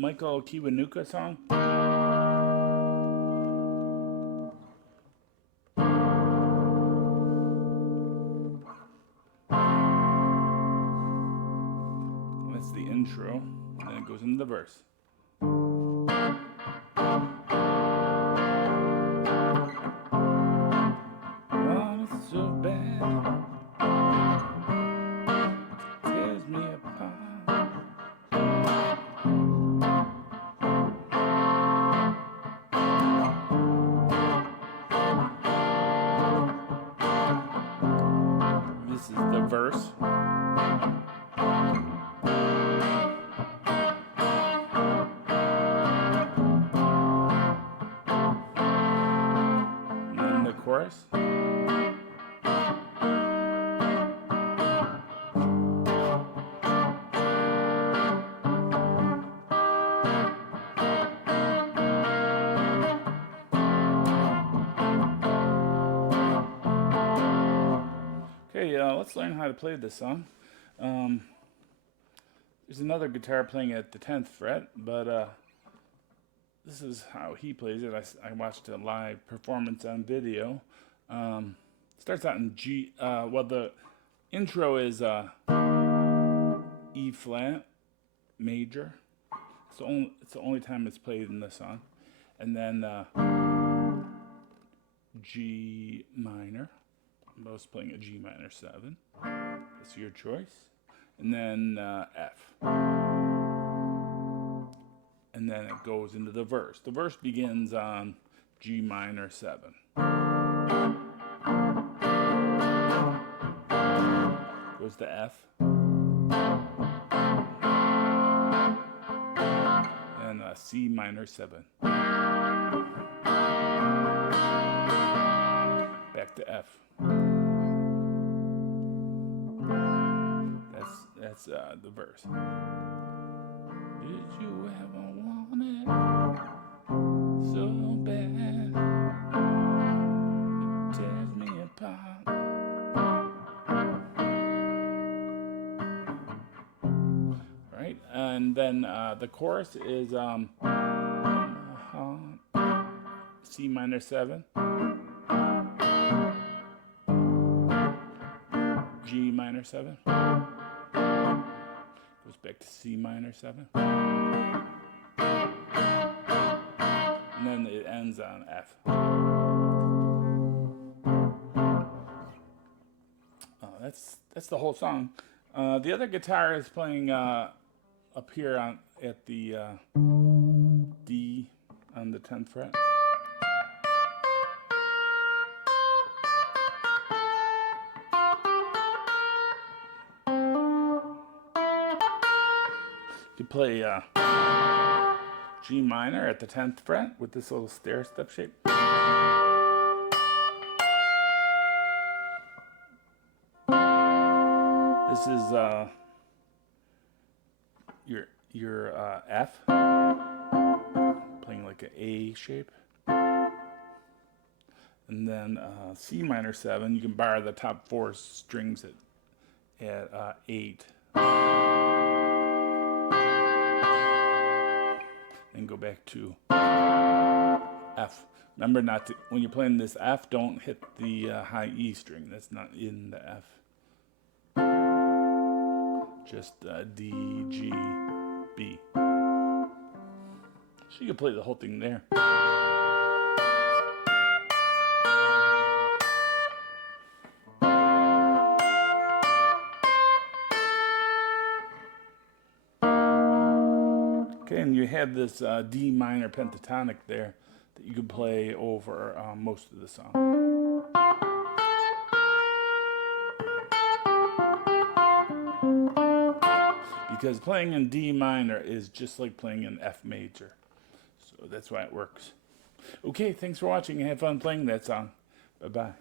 Michael Kiwanuka song. That's the intro, and then it goes into the verse. Oh, it's so bad. Tears me apart. This is the verse. And then the chorus. Okay, let's learn how to play this song. There's another guitar playing at the 10th fret, but this is how he plays it. I watched a live performance on video. Starts out in G. Well, the intro is E flat major. It's the only time it's played in the song, and then G minor. I was playing a G minor 7. That's your choice. And then F. And then it goes into the verse. The verse begins on G minor 7. Goes to F. And C minor 7. Back to F. That's the verse. Did you ever want it so bad? It tears me apart. Right, and then the chorus is C minor 7, G minor 7. Goes back to C minor 7. And then it ends on F. That's the whole song. The other guitar is playing up here at the D on the 10th fret. You play G minor at the 10th fret with this little stair step shape. This is your F, playing like an A shape. And then C minor 7, you can bar the top 4 strings at 8. And go back to F. Remember not to, when you're playing this F, don't hit the high E string. That's not in the F. Just D, G, B. So you can play the whole thing there. Okay, and you have this D minor pentatonic there that you can play over most of the song. Because playing in D minor is just like playing in F major. So that's why it works. Okay, thanks for watching. Have fun playing that song. Bye-bye.